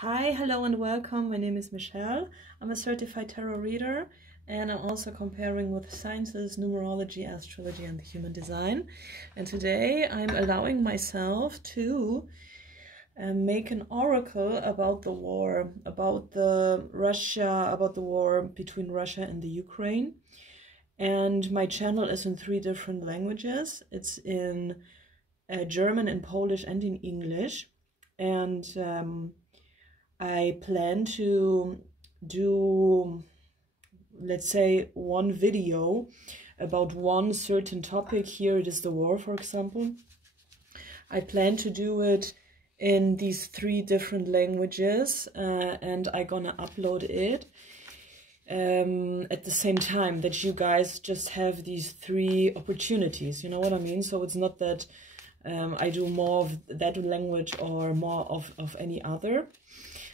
Hi, hello and welcome. My name is Michelle. I'm a certified tarot reader and I'm also comparing with sciences, numerology, astrology and human design. And today I'm allowing myself to make an oracle about the war, about the war between Russia and the Ukraine. And my channel is in 3 different languages. It's in German, in Polish and in English. And I plan to do, let's say, one video about one certain topic. Here it is the war, for example. I plan to do it in these 3 different languages and I'm gonna upload it at the same time, that you guys just have these 3 opportunities, you know what I mean? So it's not that I do more of that language or more of any other.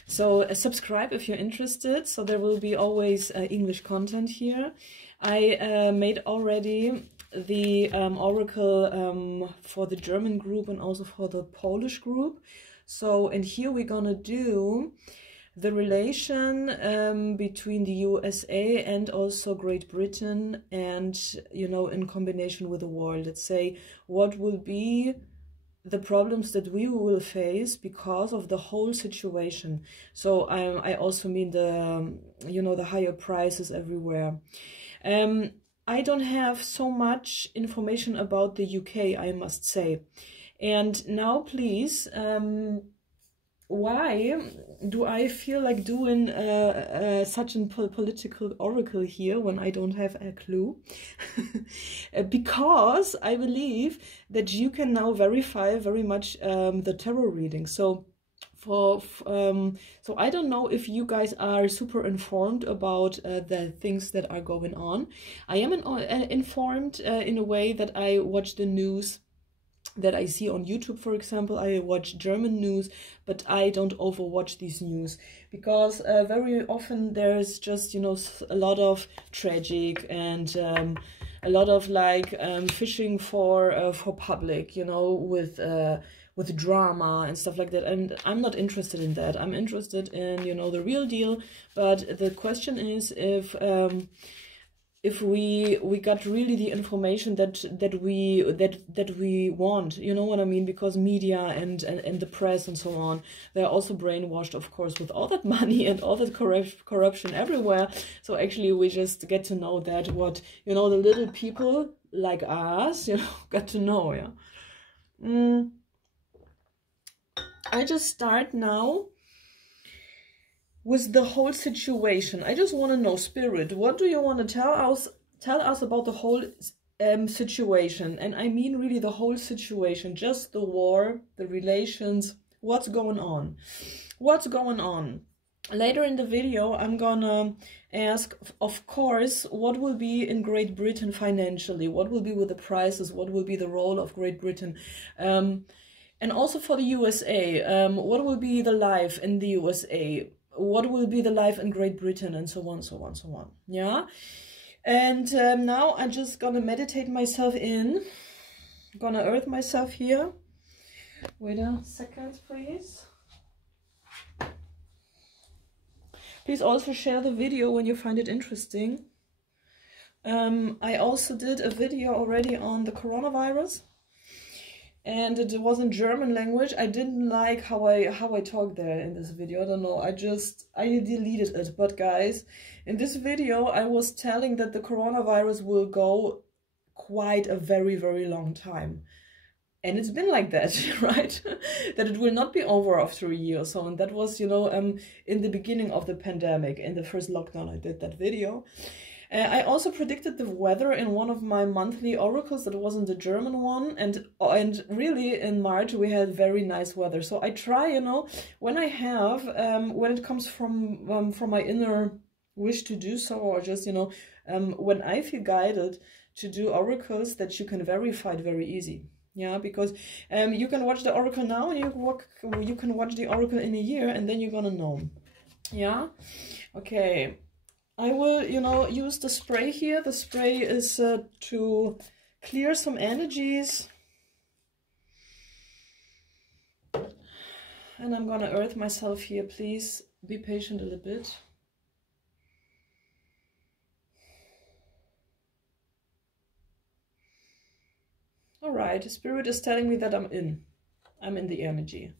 So subscribe if you're interested. So there will be always English content here. I made already the oracle for the German group and also for the Polish group. So, and here we're gonna do the relation between the USA and also Great Britain, and, you know, in combination with the war. Let's say, what will be the problems that we will face because of the whole situation. So I also mean the, you know, the higher prices everywhere. I don't have so much information about the UK, I must say. And now please, why do I feel like doing such a political oracle here when I don't have a clue? Because I believe that you can now verify very much the tarot reading. So so I don't know if you guys are super informed about the things that are going on. I am informed in a way that I watch the news that I see on YouTube, for example. I watch German news, but I don't overwatch these news because very often there's just, you know, a lot of tragic and a lot of like fishing for public, you know, with drama and stuff like that. And I'm not interested in that. I'm interested in, you know, the real deal. But the question is if we got really the information that we want, you know what I mean? Because media and the press and so on, they're also brainwashed, of course, with all that money and all that corruption everywhere. So actually we just get to know that what, you know, the little people like us, you know, got to know. Yeah. I just start now with the whole situation. I just want to know, Spirit, what do you want to tell us about the whole situation? And I mean really the whole situation, just the war, the relations, what's going on? What's going on? Later in the video, I'm gonna ask, of course, what will be in Great Britain financially? What will be with the prices? What will be the role of Great Britain? And also for the USA, what will be the life in the USA? What will be the life in Great Britain, and so on, so on, so on. Yeah. And now I'm just gonna meditate myself in. I'm gonna earth myself here. Wait a second, please. Please also share the video when you find it interesting. I also did a video already on the coronavirus. And it was in German language. I didn't like how I talked there in this video. I don't know. I deleted it. But guys, in this video, I was telling that the coronavirus will go quite a very, very long time. And it's been like that, right? That it will not be over after a year or so. And that was, you know, in the beginning of the pandemic, in the first lockdown, I did that video. I also predicted the weather in one of my monthly oracles that wasn't the German one, and really in March we had very nice weather. So I try, you know, when I have when it comes from my inner wish to do so, or just, you know, when I feel guided to do oracles that you can verify it very easy. Yeah, because you can watch the oracle now and you can watch the oracle in a year, and then you're gonna know. Yeah, okay. I will, you know, use the spray here. The spray is to clear some energies. And I'm gonna earth myself here. Please be patient a little bit. All right, Spirit is telling me that I'm in the energy.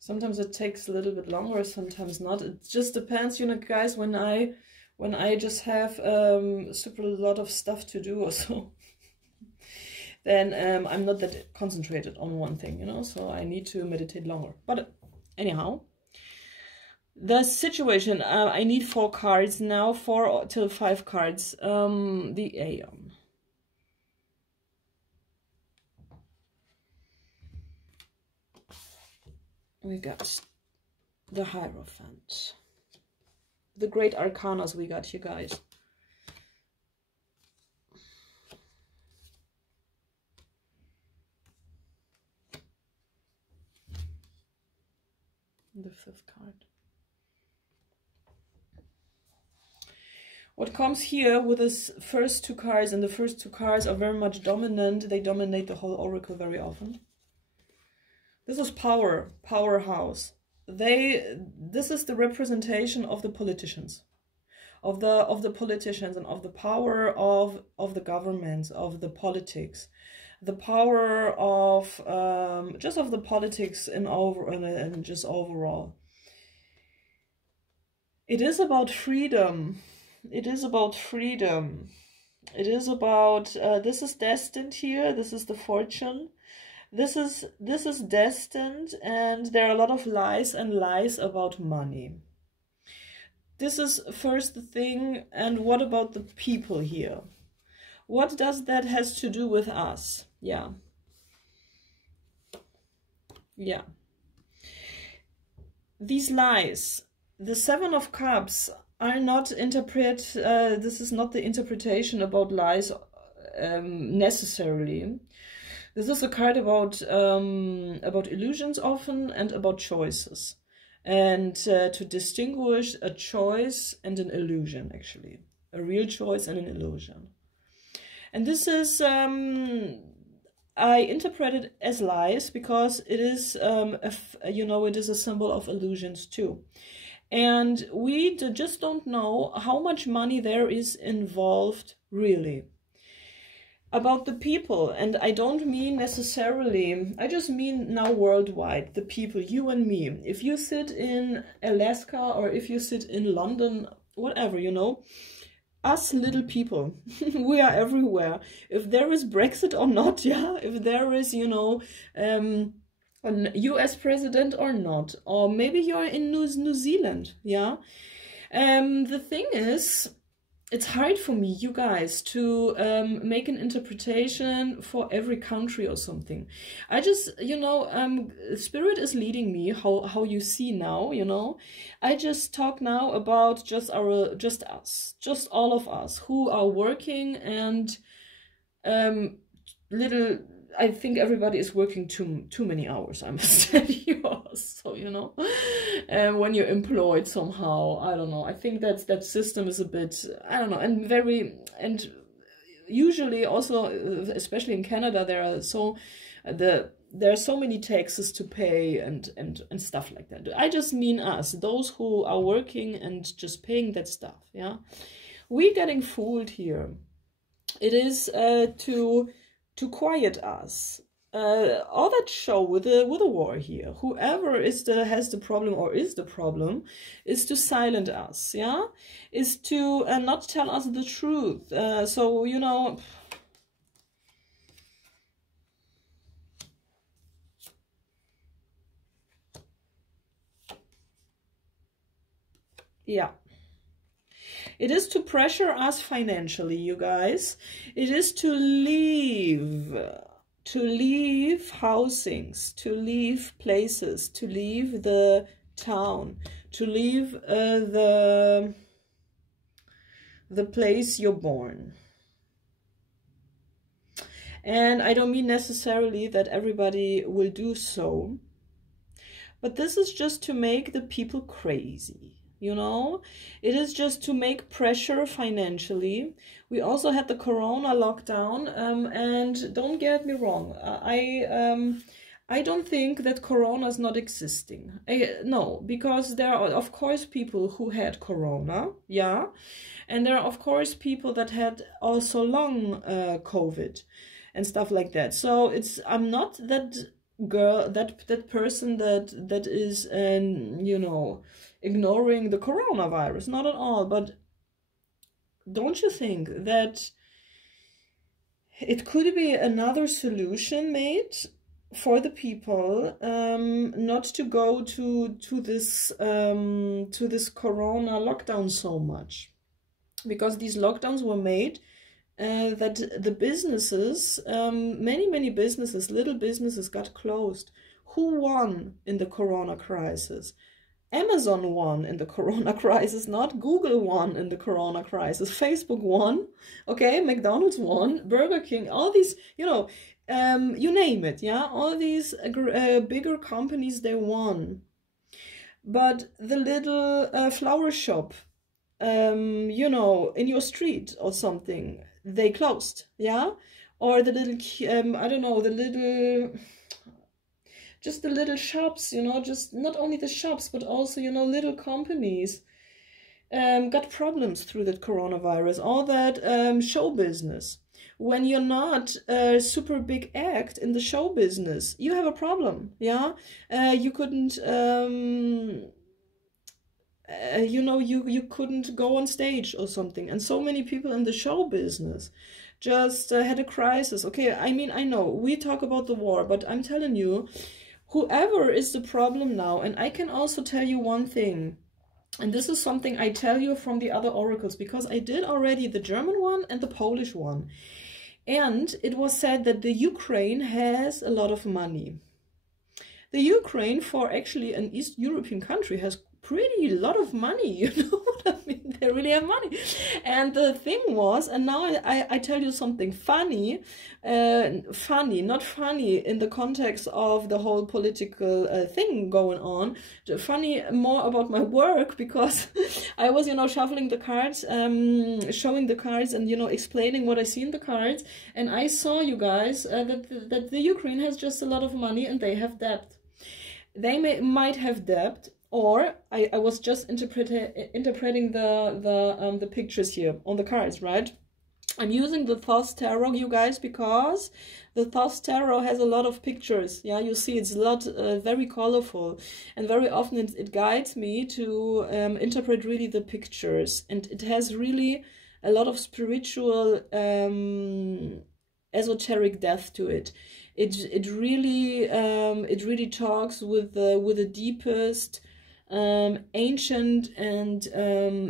Sometimes it takes a little bit longer, sometimes not. It just depends, you know, guys, when I just have super lot of stuff to do or so, then I'm not that concentrated on one thing, you know, so I need to meditate longer. But anyhow, the situation, I need 4 cards now, 4 till 5 cards. The Aeon. We got the Hierophant. The Great Arcanas we got, you guys. The 5th card. What comes here with this first 2 cards, and the first 2 cards are very much dominant. They dominate the whole oracle very often. This is power, powerhouse. This is the representation of the politicians, of the politicians, and of the power of the governments, of the politics, the power of just of the politics and just overall. It is about freedom. It is about freedom. It is about this is destined here. This is the fortune. This is destined, and there are a lot of lies about money. This is first the thing. And what about the people here? What does that has to do with us? Yeah. These lies, the 7 of Cups, are not this is not the interpretation about lies necessarily. This is a card about illusions often, and about choices, and to distinguish a choice and an illusion, actually. A real choice and an illusion. And this is, I interpret it as lies because it is, you know, it is a symbol of illusions too. And we just don't know how much money there is involved, really. About the people, and I don't mean necessarily, I just mean now worldwide, the people, you and me. If you sit in Alaska or if you sit in London, whatever, you know, us little people, we are everywhere. If there is Brexit or not, yeah, if there is, you know, a US president or not, or maybe you're in New Zealand, yeah. The thing is, it's hard for me, you guys, to make an interpretation for every country or something. I just, you know, Spirit is leading me, how you see now, you know. I just talk now about just us, just all of us who are working, and I think everybody is working too many hours, I must tell you also, you know. When you're employed somehow, I don't know. I think that system is a bit, I don't know, and usually also, especially in Canada, there are so many taxes to pay and stuff like that. I just mean us, those who are working and just paying that stuff, yeah. We're getting fooled here. It is to quiet us. All that show with the war here, whoever has the problem or is the problem, is to silence us, yeah, is to not tell us the truth. So, you know, yeah. It is to pressure us financially, you guys. It is to leave housings, to leave places, to leave the town, to leave the place you're born. And I don't mean necessarily that everybody will do so, but this is just to make the people crazy. You know, it is just to make pressure financially. We also had the Corona lockdown, and don't get me wrong, I don't think that Corona is not existing. No, because there are, of course, people who had Corona, yeah, and there are, of course, people that had also long COVID and stuff like that. So I'm not that girl, that person that is, you know, ignoring the coronavirus, not at all. But don't you think that it could be another solution made for the people, not to go to this Corona lockdown so much, because these lockdowns were made that the businesses, many businesses, little businesses, got closed. Who won in the Corona crisis? Amazon won in the Corona crisis, not Google won in the Corona crisis. Facebook won, okay, McDonald's won, Burger King, all these, you know, you name it, yeah, all these bigger companies, they won. But the little flower shop, you know, in your street or something, they closed, yeah? Or the little, I don't know, the little... just the little shops, you know, just not only the shops, but also, you know, little companies got problems through that coronavirus, all that show business. When you're not a super big act in the show business, you have a problem, yeah? You couldn't, you know, you couldn't go on stage or something. And so many people in the show business just had a crisis. Okay, I mean, I know we talk about the war, but I'm telling you, whoever is the problem now, and I can also tell you one thing, and this is something I tell you from the other oracles, because I did already the German one and the Polish one. And it was said that the Ukraine has a lot of money. The Ukraine, for actually an East European country, has pretty lot of money, you know what I mean? They really have money. And the thing was, and now I tell you something funny, not funny in the context of the whole political thing going on, funny more about my work, because I was, you know, shuffling the cards, showing the cards and, you know, explaining what I see in the cards, and I saw, you guys, that the Ukraine has just a lot of money and they have debt. They might have debt, or I was just interpreting the pictures here on the cards, right? I'm using the Thoth Tarot, you guys, because the Thoth Tarot has a lot of pictures. Yeah, you see, it's a lot, very colorful, and very often it guides me to interpret really the pictures, and it has really a lot of spiritual, esoteric depth to it. It really talks with the deepest ancient and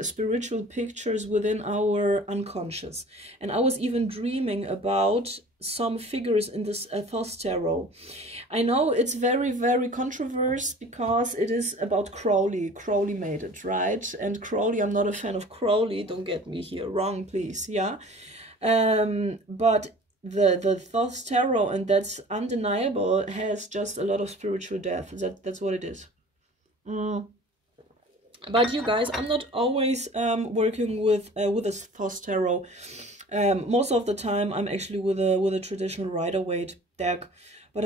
spiritual pictures within our unconscious. And I was even dreaming about some figures in this Thoth Tarot. I know it's very controversial because it is about Crowley. Crowley made it, right? And Crowley, I'm not a fan of Crowley, don't get me here wrong, please, yeah? But the Thoth Tarot, and that's undeniable, has just a lot of spiritual depth. That's what it is. But you guys, I'm not always working with a Thoth Tarot. Most of the time, I'm actually with a traditional Rider-Waite deck. But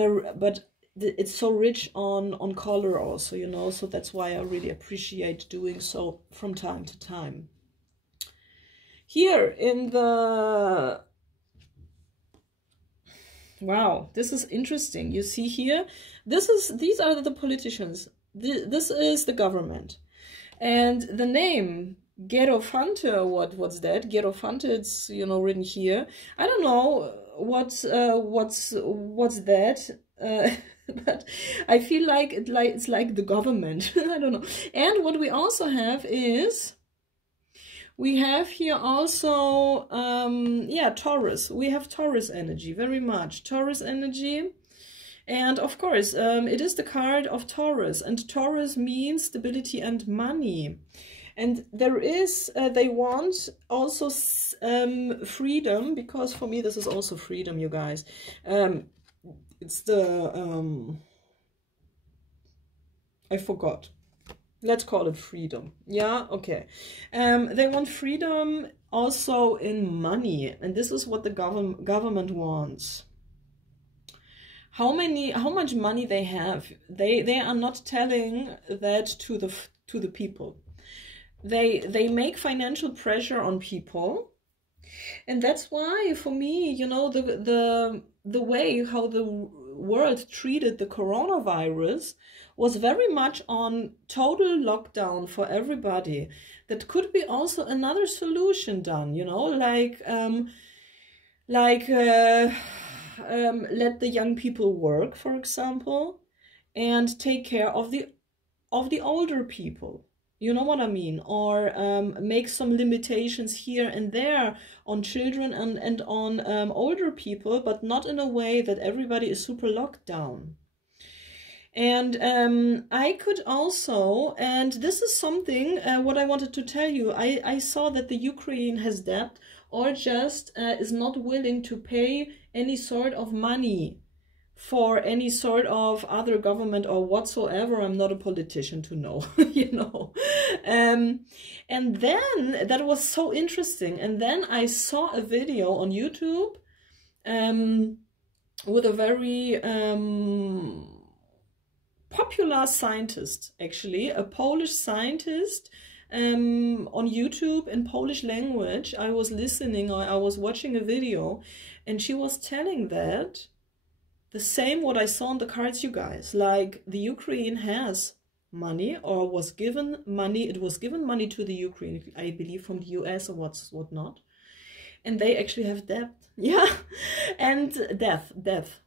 it's so rich on color also, you know. So that's why I really appreciate doing so from time to time. Here in the... Wow, this is interesting. You see here, these are the politicians. This is the government, and the name Gerofante, what's that? Gerofante, it's, you know, written here. I don't know what's that, but I feel like it's like the government. I don't know. And what we also have is, we have here also, yeah, Taurus. We have Taurus energy, very much Taurus energy. And of course, it is the card of Taurus, and Taurus means stability and money. And there is, they want also freedom, because for me this is also freedom, you guys. It's the, I forgot. Let's call it freedom. Yeah, okay. They want freedom also in money, and this is what the government wants. how much money they have. They are not telling that to the people. They make financial pressure on people, and that's why, for me, you know, the way how the world treated the coronavirus was very much on total lockdown for everybody. That could be also another solution done, you know, like let the young people work, for example, and take care of the older people. You know what I mean? Or make some limitations here and there on children and on older people, but not in a way that everybody is super locked down. And I could also, and this is something what I wanted to tell you, I saw that the Ukraine has debt, or just is not willing to pay any sort of money for any sort of other government or whatsoever. I'm not a politician to know, you know. And then that was so interesting. And then I saw a video on YouTube with a very popular scientist, actually, a Polish scientist, on YouTube in Polish language. I was listening, or I was watching a video, and she was telling that the same what I saw on the cards, you guys, like the Ukraine has money, or was given money. It was given money to the Ukraine, I believe, from the US or whatnot. And they actually have debt. Yeah. And death.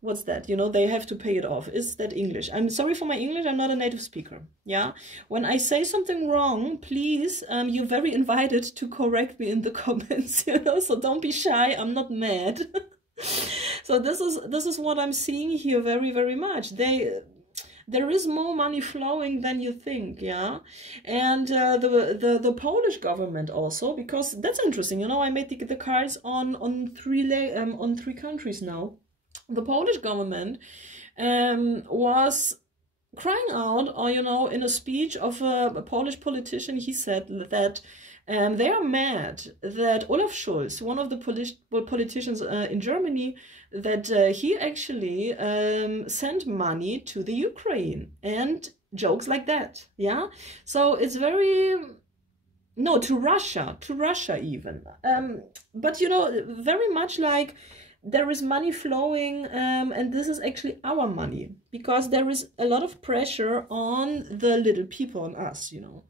What's that? You know, they have to pay it off. Is that English? I'm sorry for my English. I'm not a native speaker. Yeah. When I say something wrong, please, you're very invited to correct me in the comments, you know, so don't be shy. I'm not mad. So this is what I'm seeing here very, very much. There is more money flowing than you think, yeah. And the Polish government also, because that's interesting, you know. I made the cards on three countries now. The Polish government was crying out, or you know, in a speech of a Polish politician, he said that they are mad that Olaf Scholz, one of the politicians in Germany, that he actually sent money to the Ukraine, and jokes like that, yeah. So it's very, no, to Russia even, but you know, very much like there is money flowing, and this is actually our money, because there is a lot of pressure on the little people, on us, you know.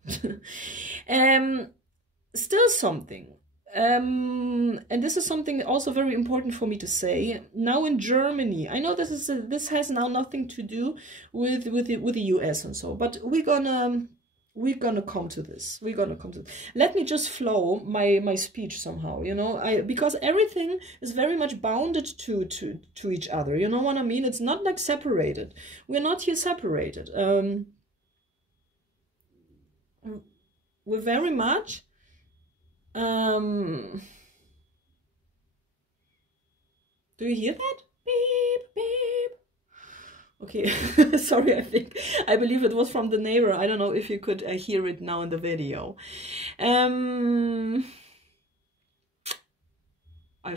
Still something, and this is something also very important for me to say. Now in Germany, I know this has now nothing to do with the US and so, but we're gonna come to this. Let me just flow my speech somehow, you know, because everything is very much bounded to each other. You know what I mean? It's not like separated. We're not here separated. We're very much. Do you hear that? Beep, beep. Okay, sorry, I believe it was from the neighbor. I don't know if you could hear it now in the video. I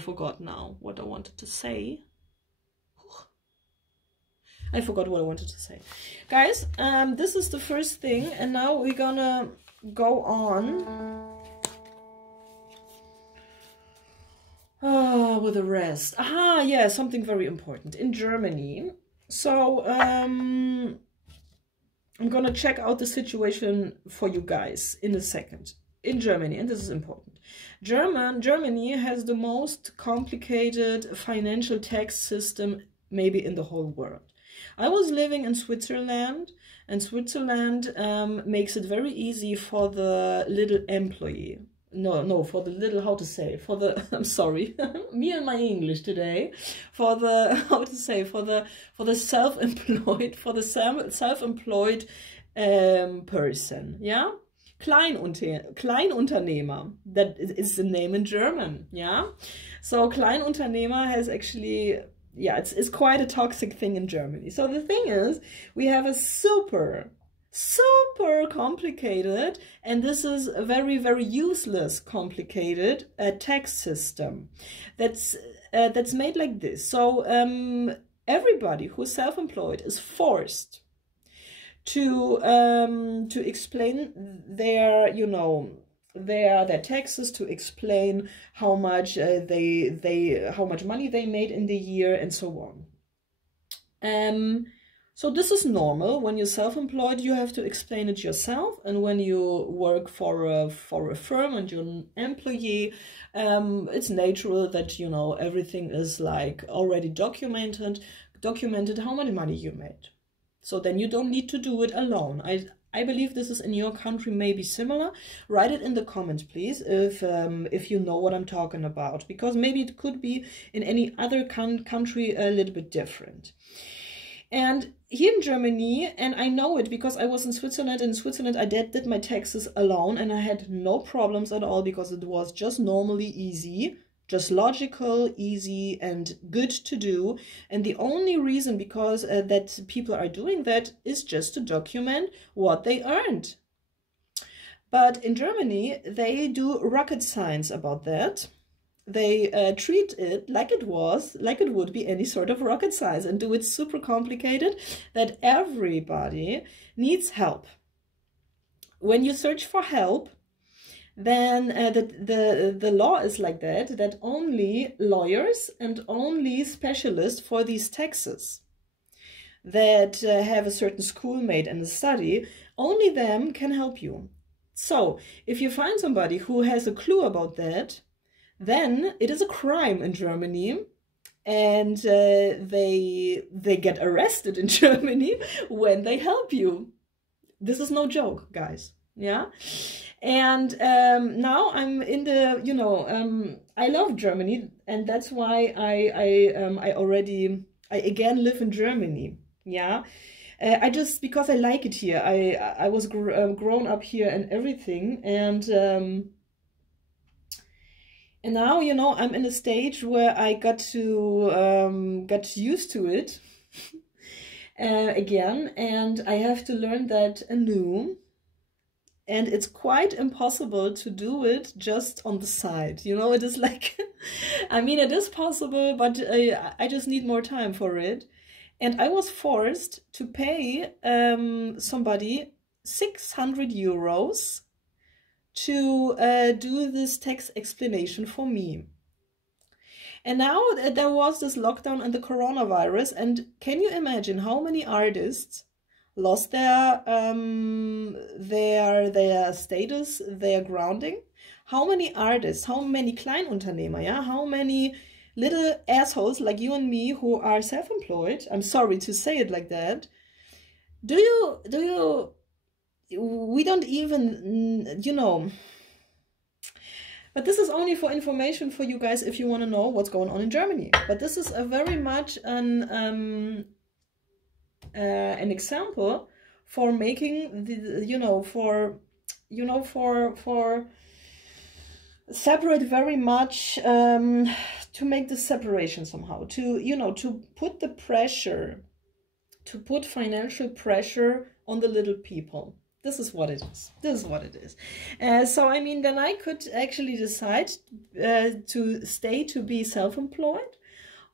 forgot now what I wanted to say. I forgot what I wanted to say. Guys, this is the first thing, and now we're gonna go on with the rest. Aha, yeah, something very important. In Germany, so I'm gonna check out the situation for you guys in a second. In Germany, and this is important, Germany has the most complicated financial tax system maybe in the whole world. I was living in Switzerland, and Switzerland makes it very easy for the little employee. No, for the little, how to say, for the, I'm sorry, me and my English today, for the, how to say, for the self-employed, person, yeah? Kleinunternehmer, that is the name in German, yeah? So Kleinunternehmer has actually, yeah, it's quite a toxic thing in Germany. So the thing is, we have a super complicated, and this is a very, very useless complicated tax system that's made like this. So everybody who's self-employed is forced to explain their, you know, their taxes, to explain how much how much money they made in the year, and so on. So this is normal. When you're self-employed, you have to explain it yourself, and when you work for a firm and you're an employee, it's natural that, you know, everything is like already documented how much money you made. So then you don't need to do it alone. I believe this is in your country maybe similar. Write it in the comments, please, if you know what I'm talking about, because maybe it could be in any other country a little bit different. And here in Germany, and I know it because I was in Switzerland. In Switzerland, I did my taxes alone, and I had no problems at all because it was just normally easy, just logical, easy, and good to do. And the only reason because that people are doing that is just to document what they earned. But in Germany, they do rocket science about that. They treat it like it would be any sort of rocket science, and do it super complicated that everybody needs help. When you search for help, then the law is like that only lawyers and only specialists for these taxes that have a certain schoolmate and a study, only them can help you. So if you find somebody who has a clue about that, then it is a crime in Germany, and they get arrested in Germany when they help you. This is no joke, guys. Yeah. And now I'm in the, you know, I love Germany, and that's why I again live in Germany. Yeah. Because I like it here. I was grown up here and everything, and now, you know, I'm in a stage where I got used to it again, and I have to learn that anew. And it's quite impossible to do it just on the side. You know, it is like, I mean, it is possible, but I just need more time for it. And I was forced to pay somebody 600 euros to do this tax explanation for me. And now there was this lockdown and the coronavirus, and can you imagine how many artists lost their status, their grounding? How many artists, how many Kleinunternehmer, yeah, how many little assholes like you and me who are self-employed, I'm sorry to say it like that, we don't even, you know, but this is only for information for you guys if you want to know what's going on in Germany. But this is a very much an example for making the, for separate very much, to make the separation somehow, to put the pressure, to put financial pressure on the little people. This is what it is. This is what it is. So, I mean, then I could actually decide to be self-employed,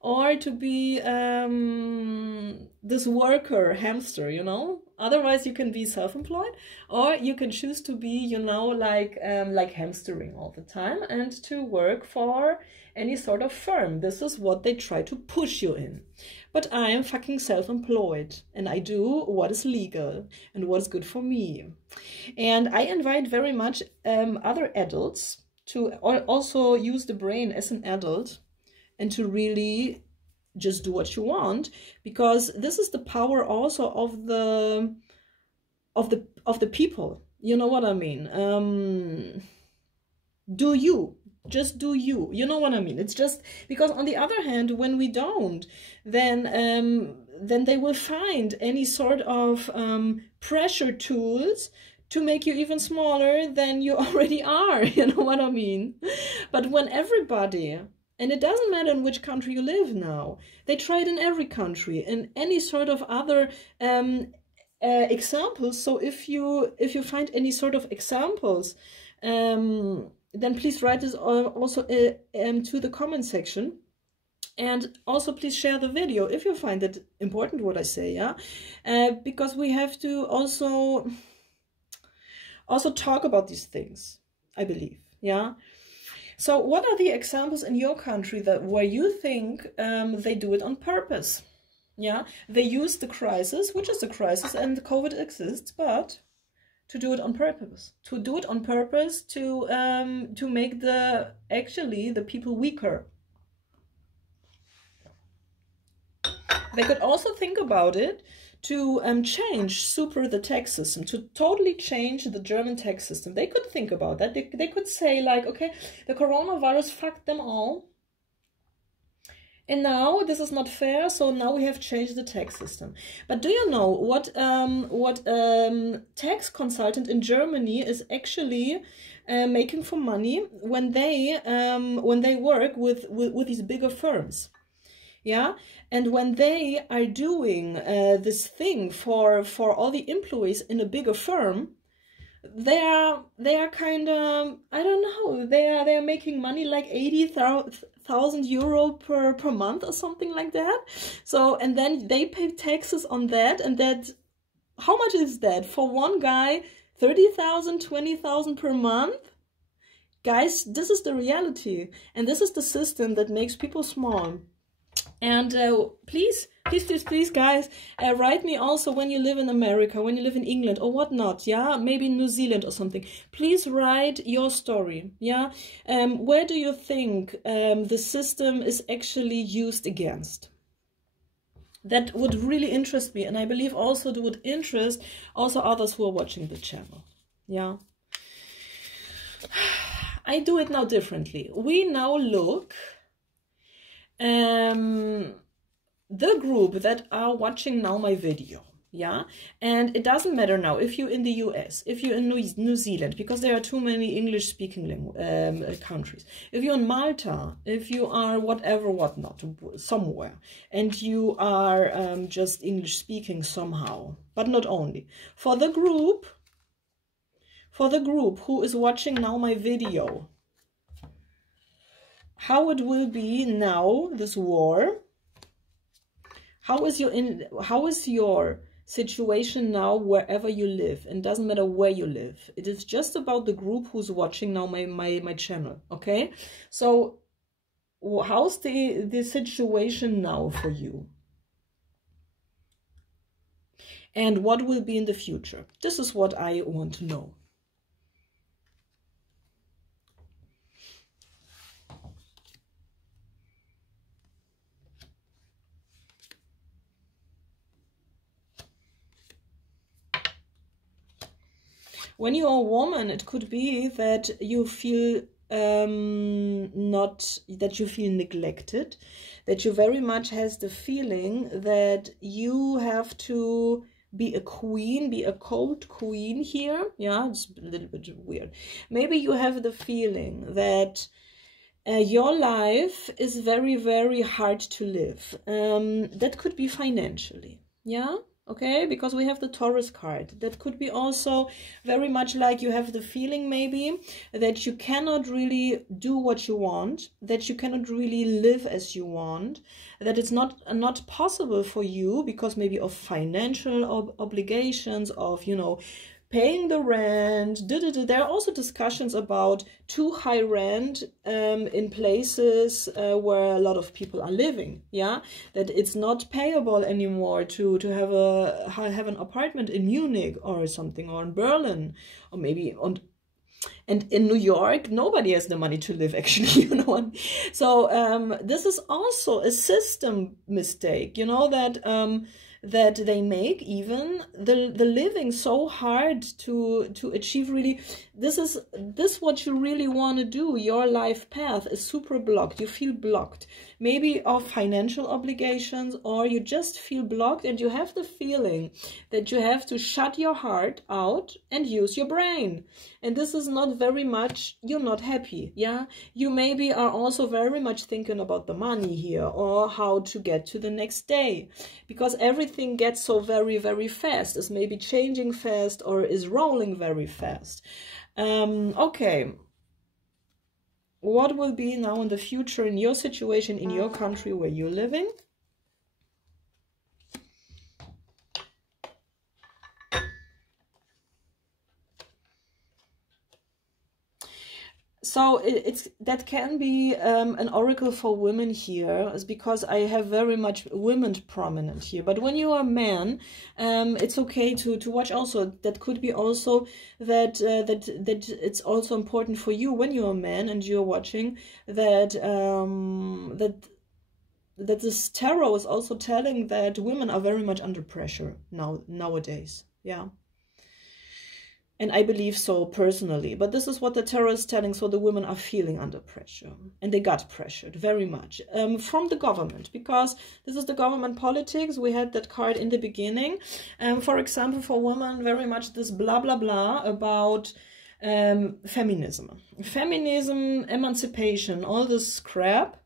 or to be this worker hamster, you know. Otherwise, you can be self-employed, or you can choose to be, you know, like hamstering all the time and to work for any sort of firm. This is what they try to push you in. But I am fucking self-employed, and I do what is legal and what is good for me. And I invite very much other adults to also use the brain as an adult and to really just do what you want, because this is the power also of the people. You know what I mean? Do you. Just do you. You know what I mean? It's just because on the other hand, when we don't, then they will find any sort of pressure tools to make you even smaller than you already are. You know what I mean? But when everybody, and it doesn't matter in which country you live now, they try it in every country, in any sort of other examples. So if you find any sort of examples, then please write this also to the comment section. And also please share the video if you find it important what I say, yeah? Because we have to also talk about these things, I believe, yeah? So what are the examples in your country where you think they do it on purpose? Yeah, they use the crisis, which is a crisis, and the COVID exists, but to do it on purpose. To do it on purpose to make the people weaker. They could also think about it to change the tax system, to totally change the German tax system. They could think about that. They could say like, okay, the coronavirus fucked them all. And now this is not fair, so now we have changed the tax system. But do you know what tax consultant in Germany is actually making for money when they work with these bigger firms? Yeah, and when they are doing this thing for all the employees in a bigger firm, they are kind of, I don't know, they are making money like 80,000 euro per month or something like that. So, and then they pay taxes on that, and that, how much is that for one guy? 30,000, 20,000 per month. Guys, this is the reality, and this is the system that makes people small. And please, guys, write me also when you live in America, when you live in England or whatnot, yeah, maybe in New Zealand or something. Please write your story, yeah. Where do you think the system is actually used against? That would really interest me, and I believe also it would interest also others who are watching the channel, yeah. I do it now differently. We now look the group that are watching now my video, yeah, and it doesn't matter now if you're in the US, if you're in New Zealand, because there are too many English speaking countries, if you're in Malta, if you are whatnot, somewhere, and you are just English speaking somehow, but not only. For the group who is watching now my video, how it will be now, this war, how is your situation now wherever you live, and doesn't matter where you live. It is just about the group who's watching now my channel, okay? So how's the situation now for you? And what will be in the future? This is what I want to know. When you're a woman, it could be that you feel that you feel neglected, that you very much has the feeling that you have to be a queen, be a cold queen here. Yeah, it's a little bit weird. Maybe you have the feeling that your life is very, very hard to live. That could be financially, yeah? Okay, because we have the Taurus card. That could be also very much like you have the feeling maybe that you cannot really do what you want, that you cannot really live as you want, that it's not possible for you because maybe of financial obligations, of, you know, paying the rent. There are also discussions about too high rent in places where a lot of people are living, yeah, that it's not payable anymore to have an apartment in Munich or something, or in Berlin, or maybe and in New York, nobody has the money to live, actually, you know. So this is also a system mistake, you know, that that they make even the living so hard to achieve. Really, this what you really want to do. Your life path is super blocked. You feel blocked, maybe of financial obligations, or you just feel blocked and you have the feeling that you have to shut your heart out and use your brain. And this is not very much, you're not happy, yeah? You maybe are also very much thinking about the money here, or how to get to the next day, because everything gets so very, very fast, is maybe changing fast, or is rolling very fast. Okay. what will be now in the future in your situation, in your country where you're living. So that can be an oracle for women here, is because I have very much women prominent here. But when you are a man, it's okay to watch also. That could be also that that it's also important for you when you're a man and you're watching that that this tarot is also telling that women are very much under pressure nowadays. Yeah. And I believe so personally, but this is what the tarot is telling. So the women are feeling under pressure, and they got pressured very much from the government, because this is the government politics. We had that card in the beginning. For example, for women, very much this blah, blah, blah about feminism, emancipation, all this crap.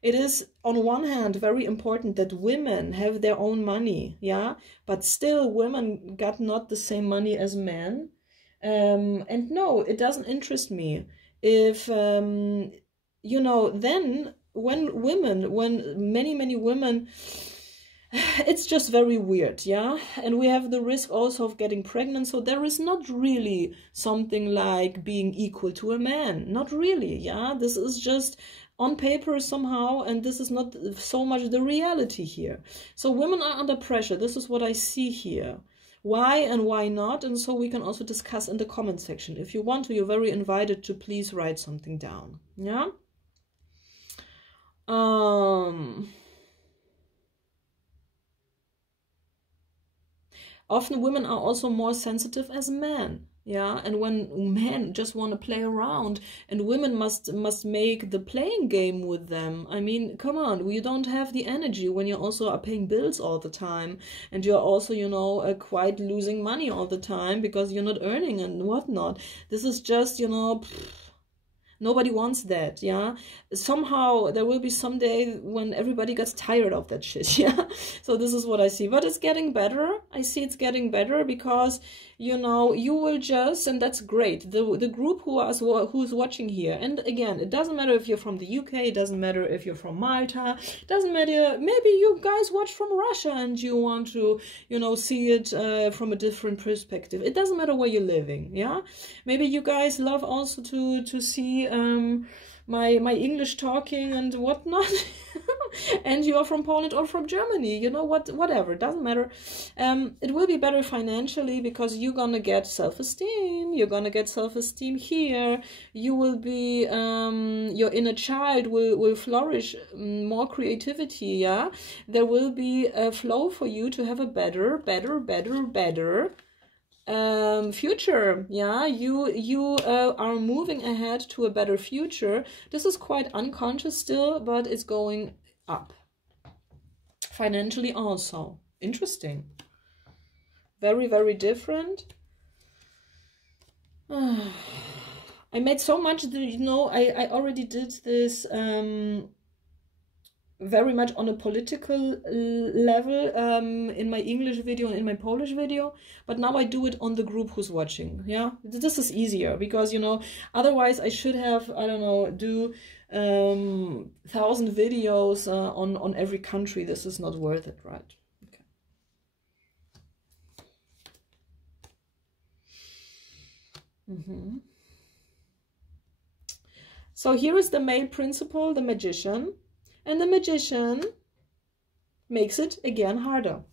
It is on one hand very important that women have their own money, yeah, but still women got not the same money as men. And no, it doesn't interest me if, you know, then when many women, it's just very weird, yeah? And we have the risk also of getting pregnant, so there is not really something like being equal to a man, not really, yeah? This is just on paper somehow, and this is not so much the reality here. So women are under pressure, this is what I see here. Why and why not? And so we can also discuss in the comment section. If you want to, you're very invited to please write something down. Yeah. Often women are also more sensitive as men. Yeah, and when men just want to play around, and women must make the playing game with them. I mean, come on, you don't have the energy when you also are paying bills all the time, and you're also, you know, quite losing money all the time because you're not earning and whatnot. This is just, you know, nobody wants that, yeah? Somehow there will be some day when everybody gets tired of that shit, yeah? So this is what I see. But it's getting better. I see it's getting better because, you know, you will just, and that's great, the group who's watching here. And again, it doesn't matter if you're from the UK, it doesn't matter if you're from Malta, it doesn't matter, maybe you guys watch from Russia and you want to, you know, see it from a different perspective. It doesn't matter where you're living, yeah? Maybe you guys love also to see my English talking and whatnot, and you are from Poland or from Germany, you know, whatever, doesn't matter. It will be better financially because you're gonna get self-esteem, you're gonna get self-esteem here, you will be, your inner child will flourish, more creativity, yeah, there will be a flow for you to have a better future, yeah, you are moving ahead to a better future. This is quite unconscious still, but it's going up financially also. Interesting, very different. I made so much, you know, I already did this very much on a political level in my English video and in my Polish video, but now I do it on the group who's watching. Yeah, this is easier because, you know, otherwise I should have, I don't know, do 1,000 videos on every country. This is not worth it, right? Okay. So here is the male principle, the magician. And the magician makes it again harder.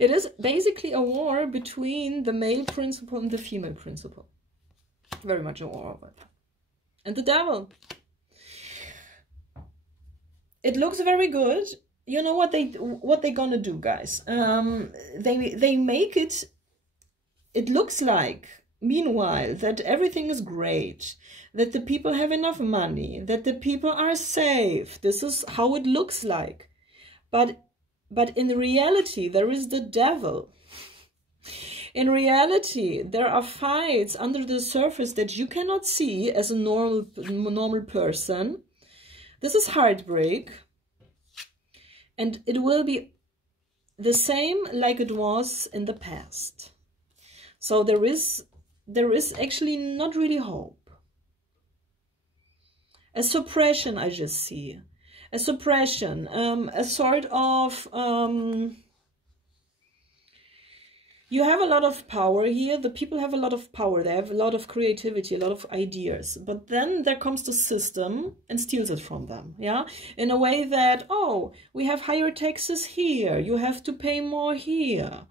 It is basically a war between the male principle and the female principle. Very much a war of it. And the devil. It looks very good. You know what they're gonna do, guys? They make it. It looks like, meanwhile, that everything is great, that the people have enough money, that the people are safe. This is how it looks like. But in reality, there is the devil. In reality, there are fights under the surface that you cannot see as a normal person. This is heartbreak. And it will be the same like it was in the past. So there is actually not really hope. A suppression, I just see. A suppression, a sort of... you have a lot of power here. The people have a lot of power. They have a lot of creativity, a lot of ideas. But then there comes the system and steals it from them, yeah? In a way that, oh, we have higher taxes here. You have to pay more here.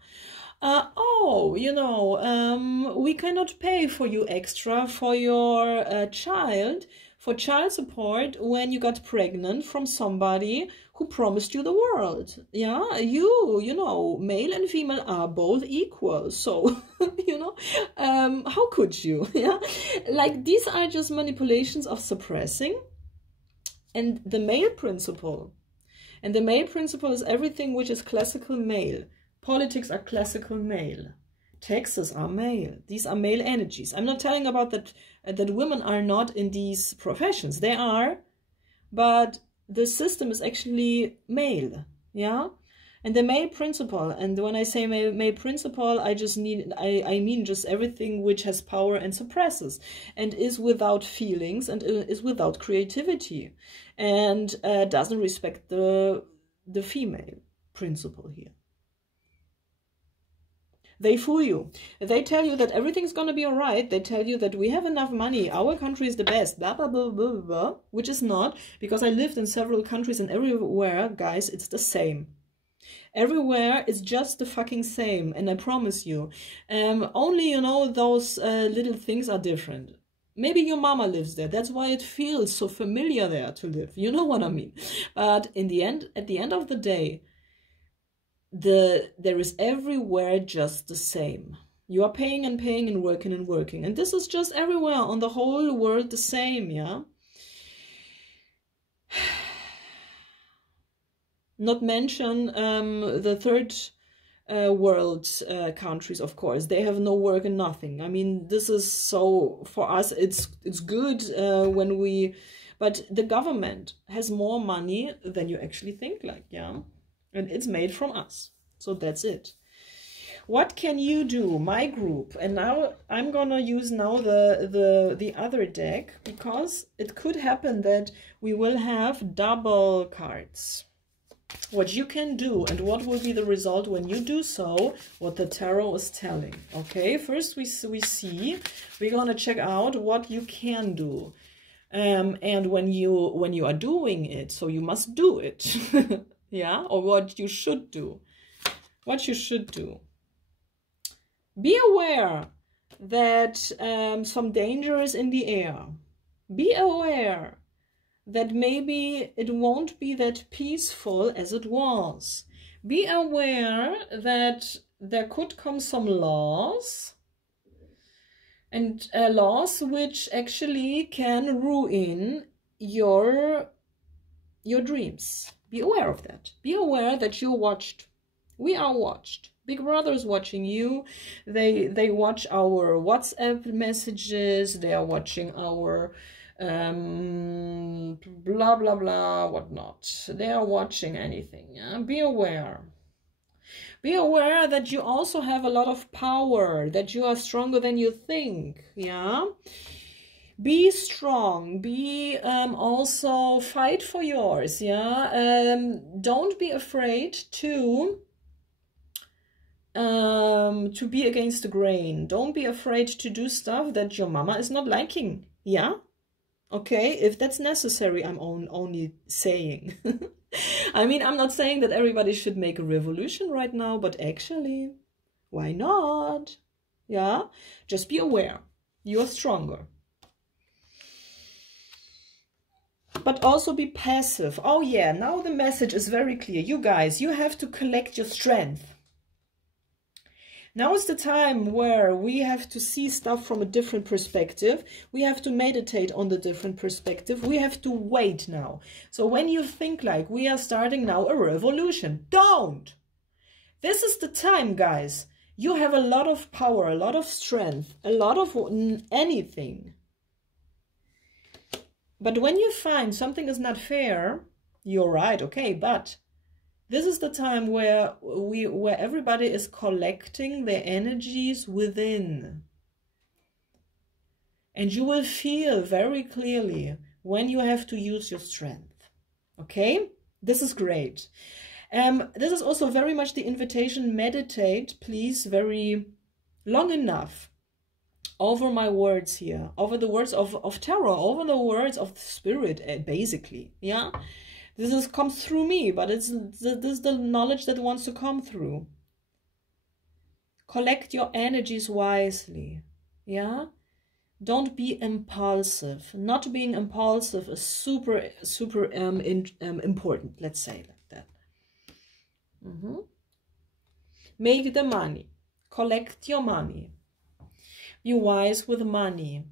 Oh, you know, we cannot pay for you extra for your child, for child support when you got pregnant from somebody who promised you the world. Yeah, you know, male and female are both equal. So, you know, how could you? Yeah, like these are just manipulations of suppressing. And the male principle. And the male principle is everything which is classical male. Politics are classical male. Taxes are male. These are male energies. I'm not telling about that that women are not in these professions. They are, but the system is actually male. Yeah, and the male principle. And when I say male principle, I mean just everything which has power and suppresses, and is without feelings, and is without creativity, and doesn't respect the female principle here. They fool you. They tell you that everything's going to be all right. They tell you that we have enough money. Our country is the best. Blah, blah, blah, blah, blah. Which is not. Because I lived in several countries and everywhere, guys, it's the same. Everywhere it's just the fucking same. And I promise you. Only, you know, those little things are different. Maybe your mama lives there. That's why it feels so familiar there to live. You know what I mean? But in the end, at the end of the day, there is everywhere just the same. You are paying and paying and working, and this is just everywhere on the whole world the same. Yeah, not mention the third world countries, of course. They have no work and nothing. I mean, this is so, for us it's good when we, but the government has more money than you actually think, like, yeah. And it's made from us. So that's it. What can you do? My group. And now I'm gonna use now the other deck, because it could happen that we will have double cards. What you can do and what will be the result when you do so, what the tarot is telling. Okay, first we see, we're gonna check out what you can do. And when you are doing it, so you must do it. Yeah, or what you should do. What you should do. Be aware that some danger is in the air. Be aware that maybe it won't be that peaceful as it was. Be aware that there could come some laws, and laws which actually can ruin your dreams. Be aware of that. Be aware that you're watched. We are watched. Big Brother is watching you. They watch our WhatsApp messages. They are watching our blah, blah, blah, whatnot. They are watching anything. Yeah? Be aware. Be aware that you also have a lot of power, that you are stronger than you think. Yeah. Be strong, be also fight for yours, yeah. Don't be afraid to be against the grain. Don't be afraid to do stuff that your mama is not liking, yeah. Okay, if that's necessary, I'm only saying. I mean, I'm not saying that everybody should make a revolution right now, but actually, why not? Yeah, just be aware, you're stronger. But also be passive. Oh yeah, now the message is very clear. You guys, you have to collect your strength. Now is the time where we have to see stuff from a different perspective. We have to meditate on the different perspective. We have to wait now. So when you think like we are starting now a revolution, don't! This is the time, guys. You have a lot of power, a lot of strength, a lot of anything. But when you find something is not fair, you're right, okay, but this is the time where everybody is collecting their energies within. And you will feel very clearly when you have to use your strength. Okay, this is great. This is also very much the invitation. Meditate, please, very long enough over my words here, over the words of tarot, over the words of the spirit, basically. Yeah, this comes through me, but this is the knowledge that wants to come through. Collect your energies wisely. Yeah, don't be impulsive. Not being impulsive is super important. Let's say like that. Make the money. Collect your money. Be wise with money.